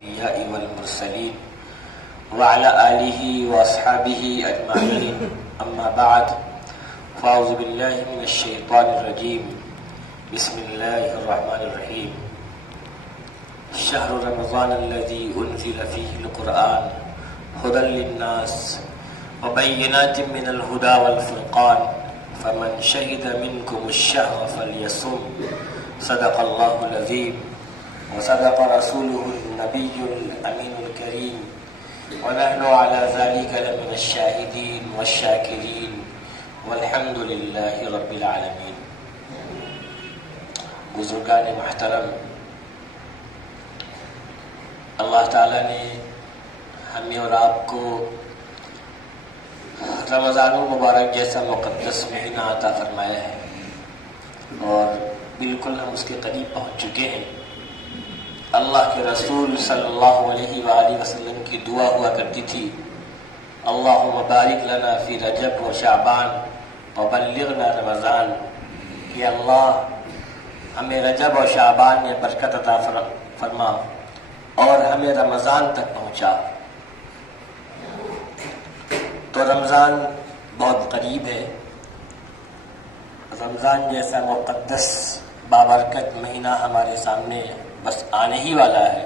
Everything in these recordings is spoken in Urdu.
الأنبياء والمرسلين وعلى آله وأصحابه أجمعين أما بعد فأعوذ بالله من الشيطان الرجيم بسم الله الرحمن الرحيم شهر رمضان الذي أنزل فيه القرآن هدى للناس وبينات من الهدى والفرقان فمن شهد منكم الشهر فليصم صدق الله العظيم وصدق رسوله النبي الأمين الكريم ونحن على ذلك لمن الشاهدين والشاكرين والحمد لله رب العالمين. بزرگان محترم، اللہ تعالیٰ نے ہمیں اور آپ کو رمضان المبارک جیسا مقدس مہینہ عطا فرمایا ہے اور بالکل ہم اس کے قریب پہنچ چکے ہیں. اللہ کے رسول صلی اللہ علیہ وآلہ وسلم کی دعا ہوا کرتی تھی، اللہم بارک لنا فی رجب و شعبان وبلغنا رمضان، کہ اللہ ہمیں رجب و شعبان میں برکت عطا فرما اور ہمیں رمضان تک پہنچا. تو رمضان بہت قریب ہے. رمضان جیسا مقدس بابرکت مہینہ ہمارے سامنے بس آنے ہی والا ہے.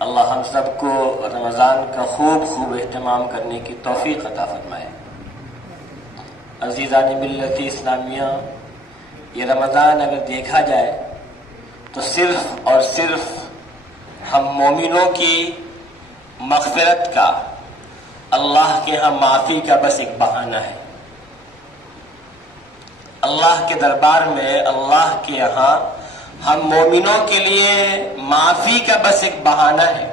اللہ ہم سب کو رمضان کا خوب اہتمام کرنے کی توفیق عطا فرمائے. عزیزان ملت اسلامیہ، یہ رمضان اگر دیکھا جائے تو صرف اور صرف ہم مومنوں کی مغفرت کا، اللہ کے ہاں معافی کا بس ایک بہانہ ہے. اللہ کے دربار میں، اللہ کے یہاں ہم مومنوں کے لیے معافی کا بس ایک بہانہ ہے.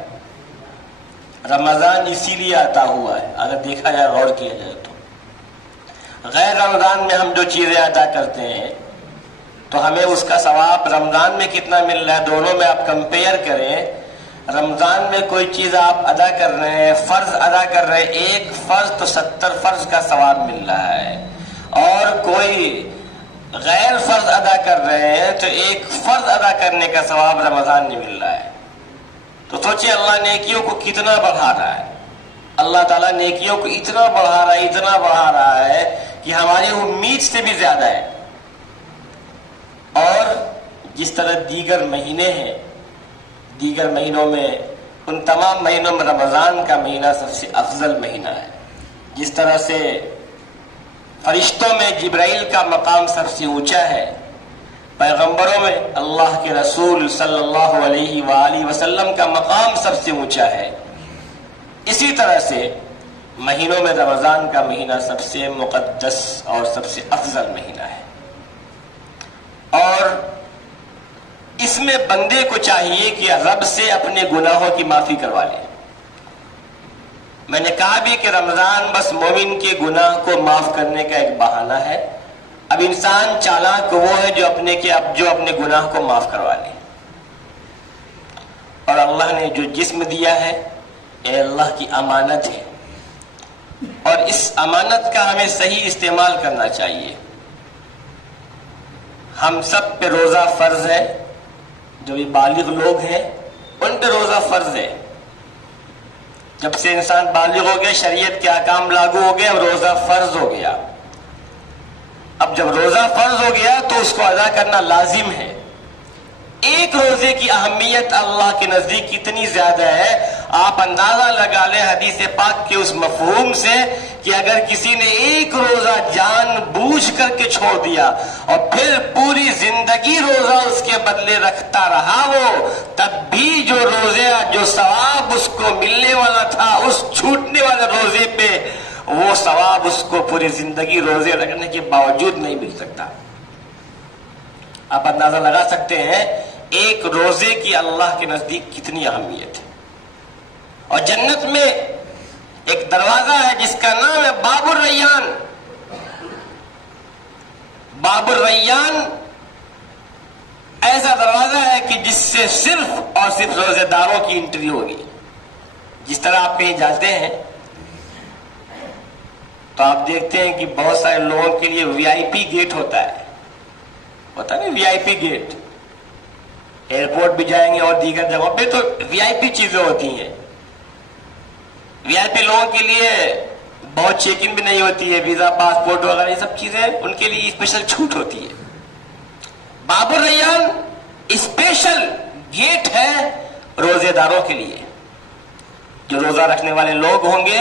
رمضان اسی لیے عطا ہوا ہے. اگر دیکھا جائے، غور کیا جائے تو غیر رمضان میں ہم جو چیزیں ادا کرتے ہیں تو ہمیں اس کا ثواب رمضان میں کتنا مل رہا ہے، دونوں میں آپ کمپیئر کریں. رمضان میں کوئی چیز آپ ادا کر رہے ہیں، فرض ادا کر رہے ہیں، ایک فرض تو 70 فرض کا ثواب مل رہا ہے، اور کوئی غیر فرض ادا کر رہے ہیں تو ایک فرض ادا کرنے کا ثواب رمضان میں مل رہا ہے. تو سوچیں اللہ نیکیوں کو کتنا بڑھا رہا ہے. اللہ تعالیٰ نیکیوں کو اتنا بڑھا رہا ہے کہ ہماری امید سے بھی زیادہ ہے. اور جس طرح دیگر مہینے ہیں، دیگر مہینوں میں، ان تمام مہینوں میں رمضان کا مہینہ سب سے افضل مہینہ ہے. جس طرح سے فرشتوں میں جبرائیل کا مقام سب سے اونچا ہے، پیغمبروں میں اللہ کے رسول صلی اللہ علیہ وآلہ وسلم کا مقام سب سے اونچا ہے، اسی طرح سے مہینوں میں رمضان کا مہینہ سب سے مقدس اور سب سے افضل مہینہ ہے. اور اس میں بندے کو چاہیے کہ رب سے اپنے گناہوں کی معافی کروا لے. میں نے کہا بھی کہ رمضان بس مومن کے گناہ کو معاف کرنے کا ایک بہانہ ہے. اب انسان چالاک وہ ہے جو اپنے گناہ کو معاف کروا لے. اور اللہ نے جو جسم دیا ہے، اے اللہ کی امانت ہے، اور اس امانت کا ہمیں صحیح استعمال کرنا چاہیے. ہم سب پہ روزہ فرض ہے. جو بھی بالغ لوگ ہیں ان پہ روزہ فرض ہے. جب سے انسان بالغ ہو گیا، شریعت کے احکام لاگو ہو گئے، اب روزہ فرض ہو گیا. اب جب روزہ فرض ہو گیا تو اس کو ادا کرنا لازم ہے. ایک روزے کی اہمیت اللہ کے نزدیک کتنی زیادہ ہے، آپ اندازہ لگا لیں حدیث پاک کے اس مفہوم سے کہ اگر کسی نے ایک روزہ جان بوجھ کر کے چھوڑ دیا اور پھر پوری زندگی روزہ اس کے بدلے رکھتا رہا، وہ تب بھی جو ثواب اس کو ملنے والا تھا اس چھوٹنے والے روزے پہ، وہ ثواب اس کو پوری زندگی روزے رکھنے کے باوجود نہیں مل سکتا. آپ اندازہ لگا سکتے ہیں ایک روزے کی اللہ کے نزدیک کتنی اہمیت ہے. اور جنت میں ایک دروازہ ہے جس کا نام ہے باب الریان. باب الریان ایسا دروازہ ہے کہ جس سے صرف اور صرف روزے داروں کی انٹری ہوگی. جس طرح آپ کہیں جاتے ہیں تو آپ دیکھتے ہیں کہ بہت سارے لوگوں کے لیے VIP گیٹ ہوتا ہے نا، VIP گیٹ. ایئرپورٹ بھی جائیں گے اور دیگر جگہوں پہ تو وی آئی پی چیزیں ہوتی ہیں. وی آئی پی لوگوں کے لیے بہت چیک ان بھی نہیں ہوتی ہے، ویزا پاسپورٹ وغیرہ یہ سب چیزیں ان کے لیے اسپیشل چھوٹ ہوتی ہے. باب الریان اسپیشل گیٹ ہے روزے داروں کے لیے. جو روزہ رکھنے والے لوگ ہوں گے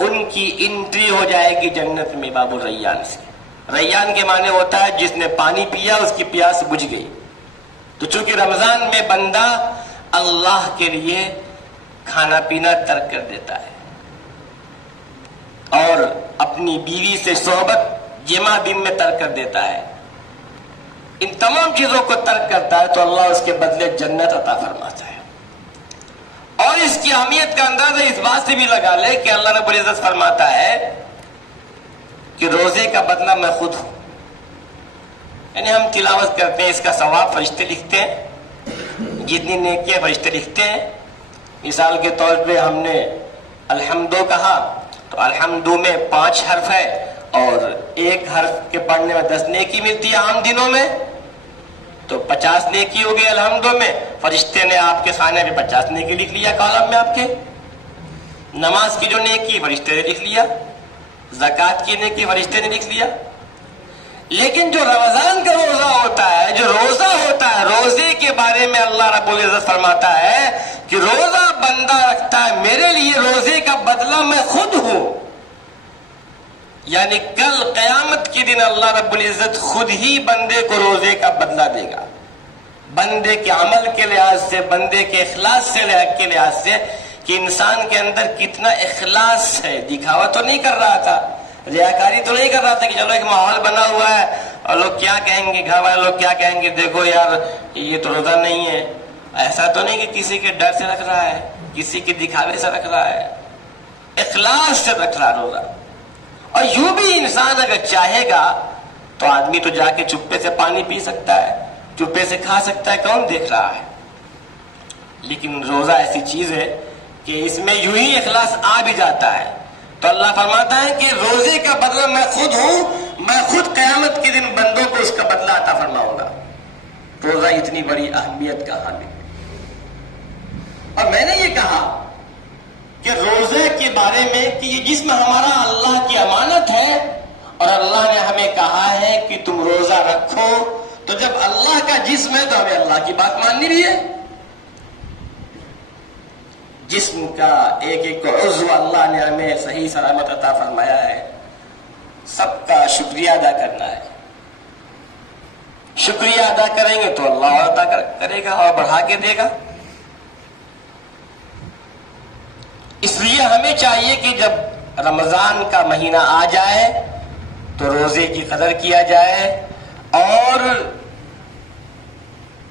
ان کی انٹری ہو جائے گی جنت میں باب الریان سے. ریان کے معنی ہوتا ہے جس نے پانی پیا اس کی پیاس بجھ گئی. تو چونکہ رمضان میں بندہ اللہ کے لیے کھانا پینا ترک کر دیتا ہے اور اپنی بیوی سے صحبت جمع دن میں ترک کر دیتا ہے، ان تمام چیزوں کو ترک کرتا ہے تو اللہ اس کے بدلے جنت عطا فرماتا ہے. اور اس کی اہمیت کا اندازہ اس بات سے بھی لگا لے کہ اللہ رب العزت فرماتا ہے کہ روزے کا بدلہ میں خود ہوں. یعنی ہم تلاوت کرتے ہیں، اس کا ثواب فرشتے لکھتے ہیں، جتنی نیکیاں فرشتے لکھتے ہیں. مثال کے طور پہ ہم نے الحمدو کہا تو الحمدو میں 5 حرف ہے اور ایک حرف کے پڑھنے میں 10 نیکی ملتی ہے. عام دنوں میں تو 50 نیکی ہو گئی الحمدو میں. فرشتے نے آپ کے خانے پہ 50 نیکی لکھ لیا کالم میں آپ کے. نماز کی جو نیکی فرشتے نے لکھ لیا، زکوٰۃ کی نیکی فرشتے نے لکھ لیا. لیکن جو رمضان کا روزہ ہوتا ہے، جو روزہ ہوتا ہے، روزے کے بارے میں اللہ رب العزت فرماتا ہے کہ روزہ بندہ رکھتا ہے میرے لیے، روزے کا بدلہ میں خود ہوں. یعنی کل قیامت کے دن اللہ رب العزت خود ہی بندے کو روزے کا بدلہ دے گا. بندے کے عمل کے لحاظ سے، بندے کے اخلاص کے لحاظ سے کہ انسان کے اندر کتنا اخلاص ہے. دکھاوا تو نہیں کر رہا تھا، ریاکاری تو نہیں کر رہا تھا کہ چلو ایک ماحول بنا ہوا ہے اور لوگ کیا کہیں گے، گھر والے لوگ کیا کہیں گے، دیکھو یار یہ تو روزہ نہیں ہے. ایسا تو نہیں کہ کسی کے ڈر سے رکھ رہا ہے، کسی کے دکھاوے سے رکھ رہا ہے، اخلاص سے رکھ رہا روزہ. اور یوں بھی انسان اگر چاہے گا تو آدمی تو جا کے چپے سے پانی پی سکتا ہے، چپے سے کھا سکتا ہے، کون دیکھ رہا ہے. لیکن روزہ ایسی چیز ہے کہ اس میں یوں ہی اخلاص آ بھی جاتا ہے. تو اللہ فرماتا ہے کہ روزے کا بدلہ میں خود ہوں، میں خود قیامت کے دن بندوں کو اس کا بدلہ عطا فرماؤں گا. روزہ اتنی بڑی اہمیت کا حامل. اور میں نے یہ کہا کہ روزے کے بارے میں کہ یہ جسم ہمارا اللہ کی امانت ہے اور اللہ نے ہمیں کہا ہے کہ تم روزہ رکھو. تو جب اللہ کا جسم ہے تو ہمیں اللہ کی بات ماننی بھی ہے. جسم کا ایک ایک عضو اللہ نے ہمیں صحیح سلامت عطا فرمایا ہے، سب کا شکریہ ادا کرنا ہے. شکریہ ادا کریں گے تو اللہ اور عطا کرے گا اور بڑھا کے دے گا. اس لیے ہمیں چاہیے کہ جب رمضان کا مہینہ آ جائے تو روزے کی قدر کیا جائے اور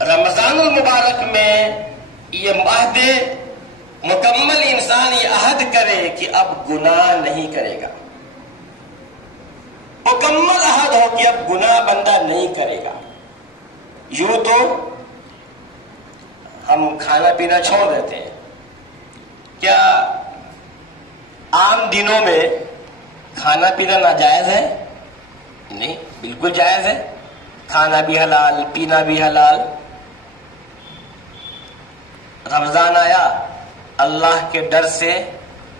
رمضان المبارک میں یہ عہد مکمل انسان یہ عہد کرے کہ اب گناہ نہیں کرے گا. مکمل عہد ہو کہ اب گناہ بندہ نہیں کرے گا. یوں تو ہم کھانا پینا چھوڑ دیتے ہیں. کیا عام دنوں میں کھانا پینا ناجائز ہے؟ نہیں، بالکل جائز ہے. کھانا بھی حلال، پینا بھی حلال. رمضان آیا، اللہ کے ڈر سے،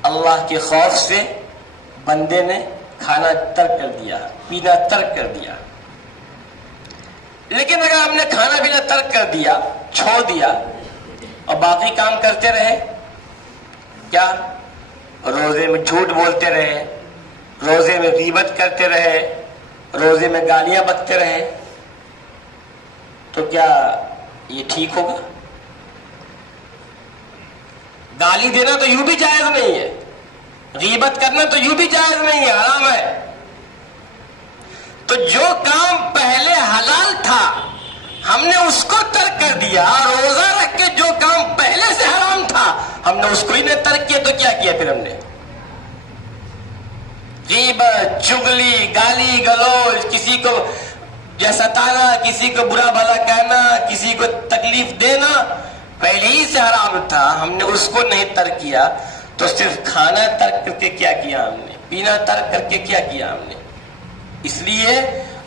اللہ کے خوف سے بندے نے کھانا ترک کر دیا، پینا ترک کر دیا. لیکن اگر ہم نے کھانا پینا ترک کر دیا، چھوڑ دیا اور باقی کام کرتے رہے، کیا روزے میں جھوٹ بولتے رہے، روزے میں غیبت کرتے رہے، روزے میں گالیاں بکتے رہے، تو کیا یہ ٹھیک ہوگا؟ گالی دینا تو یوں بھی جائز نہیں ہے، غیبت کرنا تو یوں بھی جائز نہیں ہے، حرام ہے. تو جو کام پہلے حلال تھا ہم نے اس کو ترک کر دیا، روزہ رکھ کے جو کام پہلے سے حرام تھا ہم نے اس کو ہی نہ ترک کیا، تو کیا کیا پھر ہم نے؟ غیبت، چغلی، گالی گلوچ، کسی کو ستانا، کسی کو برا بھلا کہنا، کسی کو تکلیف دینا پہلے ہی سے حرام تھا، ہم نے اس کو نہیں ترک کیا. تو صرف کھانا ترک کر کے کیا کیا ہم نے؟ پینا ترک کر کے کیا کیا ہم نے؟ اس لیے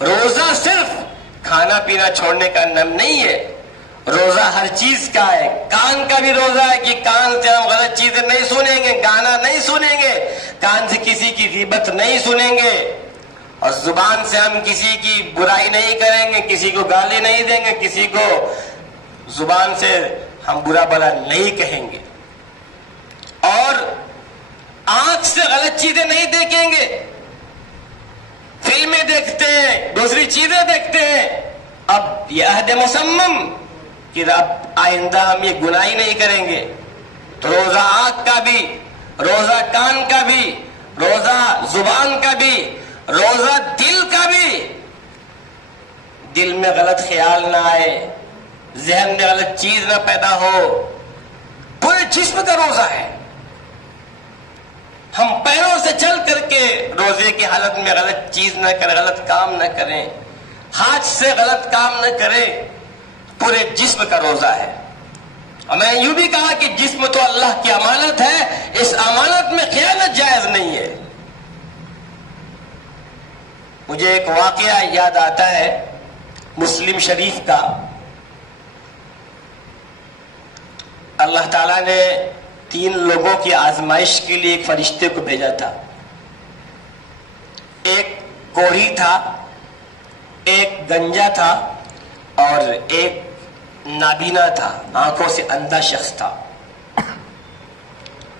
روزہ صرف کھانا پینا چھوڑنے کا نام نہیں ہے. روزہ ہر چیز کا ہے. کان کا بھی روزہ ہے کہ کان سے ہم غلط چیزیں نہیں سنیں گے, گانا نہیں سنیں گے, کان سے کسی کی غیبت نہیں سنیں گے, اور زبان سے ہم کسی کی برائی نہیں کریں گے, کسی کو گالی نہیں دیں گے, کسی کو زبان سے ہم برا بھلا نہیں کہیں گے, اور آنکھ سے غلط چیزیں نہیں دیکھیں گے. فلمیں دیکھتے ہیں, دوسری چیزیں دیکھتے ہیں. اب یہ عہد مسمم کہ اب آئندہ ہم یہ گناہ ہی نہیں کریں گے. تو روزہ آنکھ کا بھی, روزہ کان کا بھی, روزہ زبان کا بھی, روزہ دل کا بھی. دل میں غلط خیال نہ آئے, ذہن میں غلط چیز نہ پیدا ہو. پورے جسم کا روزہ ہے. ہم پیروں سے چل کر کے روزے کی حالت میں غلط چیز نہ کریں, غلط کام نہ کریں, ہاتھ سے غلط کام نہ کریں. پورے جسم کا روزہ ہے. اور میں نے یوں بھی کہا کہ جسم تو اللہ کی امانت ہے, اس امانت میں خیانت جائز نہیں ہے. مجھے ایک واقعہ یاد آتا ہے مسلم شریف کا. اللہ تعالیٰ نے 3 لوگوں کی آزمائش کے لیے ایک فرشتے کو بھیجا تھا. ایک کوڑھی تھا, ایک گنجا تھا, اور ایک نابینا تھا, آنکھوں سے اندھا شخص تھا.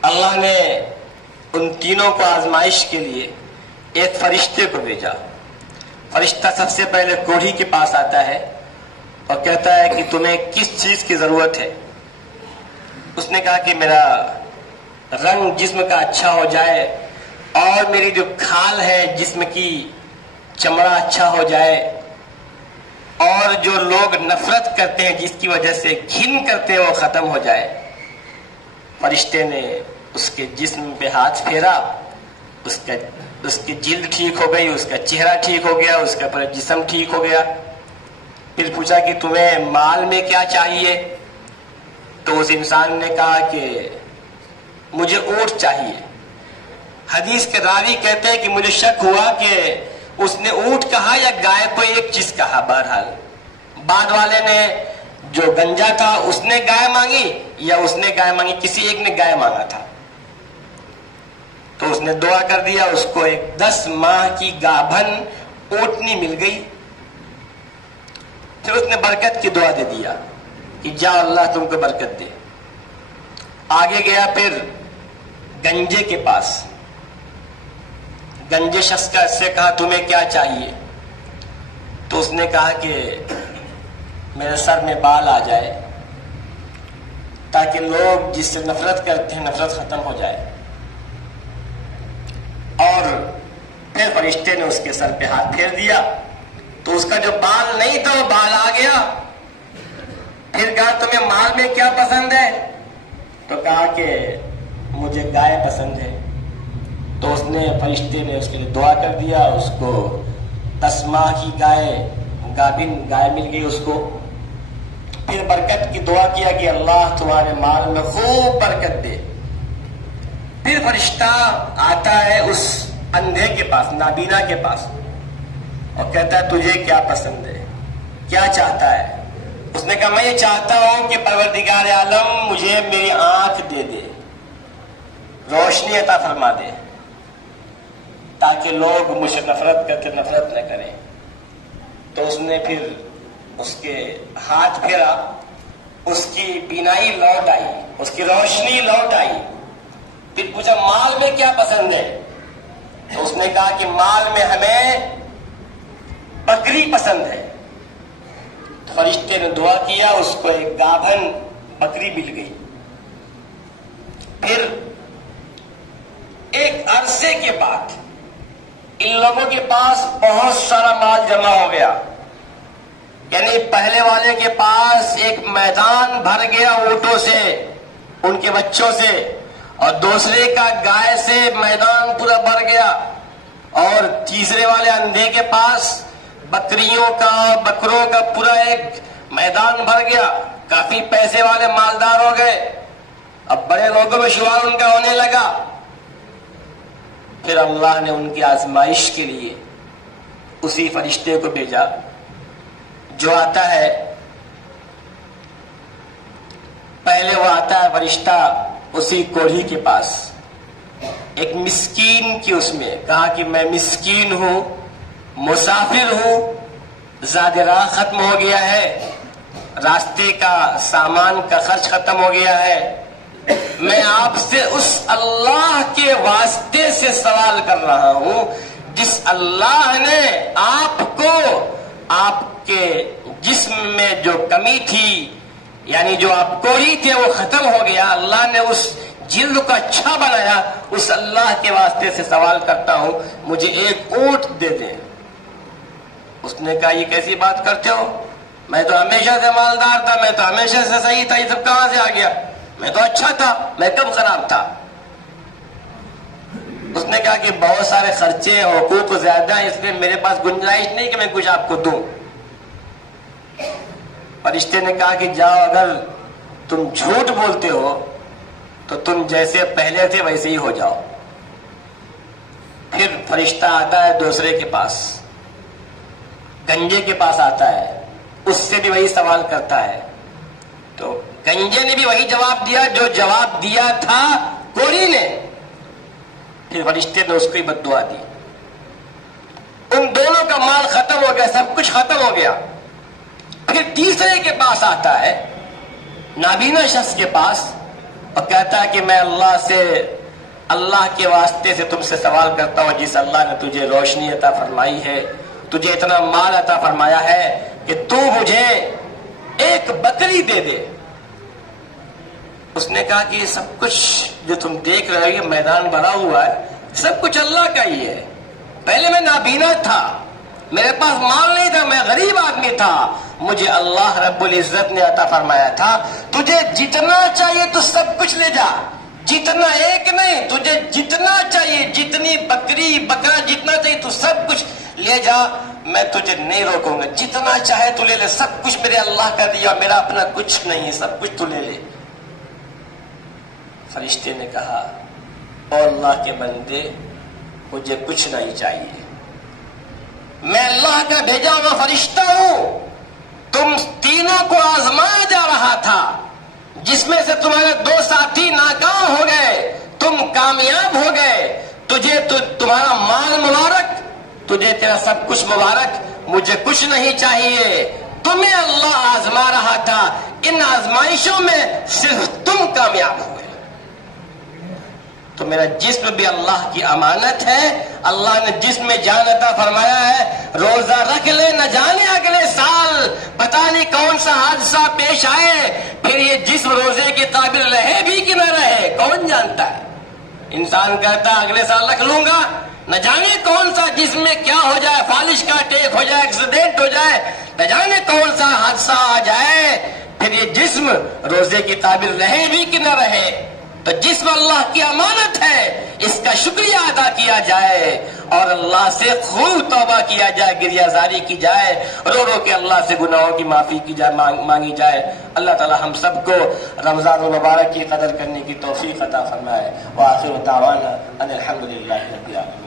اللہ نے ان تینوں کو آزمائش کے لیے ایک فرشتے کو بھیجا. فرشتہ سب سے پہلے کوڑھی کے پاس آتا ہے اور کہتا ہے کہ تمہیں کس چیز کی ضرورت ہے. اس نے کہا کہ میرا رنگ جسم کا اچھا ہو جائے, اور میری جو کھال ہے جسم کی چمڑا اچھا ہو جائے, اور جو لوگ نفرت کرتے ہیں, جس کی وجہ سے گھن کرتے ہیں, وہ ختم ہو جائے. فرشتے نے اس کے جسم پہ ہاتھ پھیرا, اس کی جلد ٹھیک ہو گئی, اس کا چہرہ ٹھیک ہو گیا, اس کا پورا جسم ٹھیک ہو گیا. پھر پوچھا کہ تمہیں مال میں کیا چاہیے؟ تو اس انسان نے کہا کہ مجھے اونٹ چاہیے. حدیث کے راوی کہتے ہیں کہ مجھے شک ہوا کہ اس نے اونٹ کہا یا گائے کو ایک چیز کہا. بہرحال بعد والے نے جو گنجا تھا اس نے گائے مانگی یا اس نے گائے مانگی, کسی ایک نے گائے مانگا تھا. تو اس نے دعا کر دیا, اس کو ایک 10 ماہ کی گابھن اونٹنی مل گئی. پھر اس نے برکت کی دعا دے دیا کہ جا اللہ تم کو برکت دے. آگے گیا پھر گنجے کے پاس. گنجے شخص کا اس سے کہا تمہیں کیا چاہیے؟ تو اس نے کہا کہ میرے سر میں بال آ جائے تاکہ لوگ جس سے نفرت کرتے ہیں نفرت ختم ہو جائے. اور پھر فرشتے نے اس کے سر پہ ہاتھ پھیر دیا تو اس کا جو بال نہیں تھا وہ بال آ گیا. پھر کہا تمہیں مال میں کیا پسند ہے؟ تو کہا کہ مجھے گائے پسند ہے. تو اس نے فرشتے نے اس کے لیے دعا کر دیا, اس کو 10 ماہ کی گابن گائے مل گئی اس کو. پھر برکت کی دعا کیا کہ اللہ تمہارے مال میں خوب برکت دے. پھر فرشتہ آتا ہے اس اندھے کے پاس, نابینا کے پاس, اور کہتا ہے تجھے کیا پسند ہے, کیا چاہتا ہے؟ اس نے کہا میں یہ چاہتا ہوں کہ پروردگار عالم مجھے میری آنکھ دے دے, روشنی عطا فرما دے, تاکہ لوگ مجھ سے نفرت کرتے نفرت نہ کریں. تو اس نے پھر اس کے ہاتھ پھیرا, اس کی بینائی لوٹ آئی, اس کی روشنی لوٹ آئی. پھر پوچھا مال میں کیا پسند ہے؟ تو اس نے کہا کہ مال میں ہمیں بکری پسند ہے. فرشتے نے دعا کیا, اس کو ایک گابھن بکری مل گئی. پھر ایک عرصے کے بعد ان لوگوں کے پاس بہت سارا مال جمع ہو گیا. یعنی پہلے والے کے پاس ایک میدان بھر گیا اونٹوں سے, ان کے بچوں سے, اور دوسرے کا گائے سے میدان پورا بھر گیا, اور تیسرے والے اندھے کے پاس بکریوں کا بکروں کا پورا ایک میدان بھر گیا. کافی پیسے والے مالدار ہو گئے. اب بڑے لوگوں میں شمار ان کا ہونے لگا. پھر اللہ نے ان کی آزمائش کے لیے اسی فرشتے کو بھیجا جو آتا ہے پہلے وہ آتا ہے فرشتہ اسی کوڑھی کے پاس، ایک مسکین کی، اس میں کہا کہ میں مسکین ہوں، مسافر ہوں، زاد راہ ختم ہو گیا ہے، راستے کا سامان کا خرچ ختم ہو گیا ہے، میں آپ سے اس اللہ کے واسطے سے سوال کر رہا ہوں جس اللہ نے آپ کو آپ کے جسم میں جو کمی تھی، یعنی جو آپ کوڑی تھے وہ ختم ہو گیا، اللہ نے اس جلد کو اچھا بنایا، اس اللہ کے واسطے سے سوال کرتا ہوں مجھے ایک اونٹ دے دیں۔ اس نے کہا یہ کیسی بات کرتے ہو، میں تو ہمیشہ سے مالدار تھا، میں تو ہمیشہ سے صحیح تھا، یہ سب کہاں سے آ گیا، میں تو اچھا تھا، میں کب خراب تھا؟ اس نے کہا کہ بہت سارے خرچے حقوق زیادہ ہیں، اس لیے میرے پاس گنجائش نہیں کہ میں کچھ آپ کو دوں۔ فرشتے نے کہا کہ جاؤ، اگر تم جھوٹ بولتے ہو تو تم جیسے پہلے تھے ویسے ہی ہو جاؤ۔ پھر فرشتہ آتا ہے دوسرے کے پاس، گنجے کے پاس آتا ہے، اس سے بھی وہی سوال کرتا ہے، تو گنجے نے بھی وہی جواب دیا جو جواب دیا تھا کوڑی نے۔ پھر فرشتے نے اس کو ہی بد دعا دی، ان دونوں کا مال ختم ہو گیا، سب کچھ ختم ہو گیا۔ پھر تیسرے کے پاس آتا ہے، نابینا شخص کے پاس، اور کہتا ہے کہ میں اللہ سے، اللہ کے واسطے سے تم سے سوال کرتا ہوں جس اللہ نے تجھے روشنی عطا فرمائی ہے، تجھے اتنا مال عطا فرمایا ہے کہ تو مجھے ایک بکری دے دے۔ اس نے کہا کہ یہ سب کچھ جو تم دیکھ رہے ہو، یہ میدان بھرا ہوا ہے، سب کچھ اللہ کا ہی ہے، پہلے میں نابینا تھا، میرے پاس مال نہیں تھا، میں غریب آدمی تھا، مجھے اللہ رب العزت نے عطا فرمایا تھا تجھے جتنا چاہیے تو سب کچھ لے جا، جتنا ایک نہیں، تجھے جتنا چاہیے، جتنی بکری بکرا جتنا چاہیے تو سب کچھ لے جا، میں تجھے نہیں روکوں گا، جتنا چاہے تو لے لے، سب کچھ میرے اللہ کا دیا، میرا اپنا کچھ نہیں، سب کچھ تو لے لے۔ فرشتے نے کہا او اللہ کے بندے، مجھے کچھ نہیں چاہیے، میں اللہ کا بھیجا ہوا فرشتہ ہوں، تم تینوں کو آزمایا جا رہا تھا، جس میں سے تمہارے دو ساتھی ناکام ہو گئے، تم کامیاب ہو گئے، تجھے تو تمہارا مال مبارک، تجھے تیرا سب کچھ مبارک، مجھے کچھ نہیں چاہیے، تمہیں اللہ آزما رہا تھا، ان آزمائشوں میں صرف تم کامیاب ہوئے۔ تو میرا جسم بھی اللہ کی امانت ہے، اللہ نے جسم میں جان عطا فرمایا ہے، روزہ رکھ لے، نہ جانے اگلے سال پتہ نہیں کون سا حادثہ پیش آئے، پھر یہ جسم روزے کے قابل رہے بھی کہ نہ رہے، کون جانتا ہے؟ انسان کہتا ہے اگلے سال رکھ لوں گا، نہ جانے کون سا جسم میں کیا ہو جائے، فالش کا اٹیک ہو جائے، ایکسیڈنٹ ہو جائے، نہ جانے کون سا حادثہ آ جائے، پھر یہ جسم روزے کے قابل رہے بھی کہ نہ رہے۔ تو جسم اللہ کی امانت ہے، اس کا شکریہ ادا کیا جائے اور اللہ سے خوب توبہ کیا جائے، گریہ زاری کی جائے، رو رو کے اللہ سے گناہوں کی معافی کی جائے، مانگی جائے۔ اللہ تعالی ہم سب کو رمضان المبارک کی قدر کرنے کی توفیق عطا فرمائے۔ وآخر دعوانا ان الحمدللہ رب العالمین۔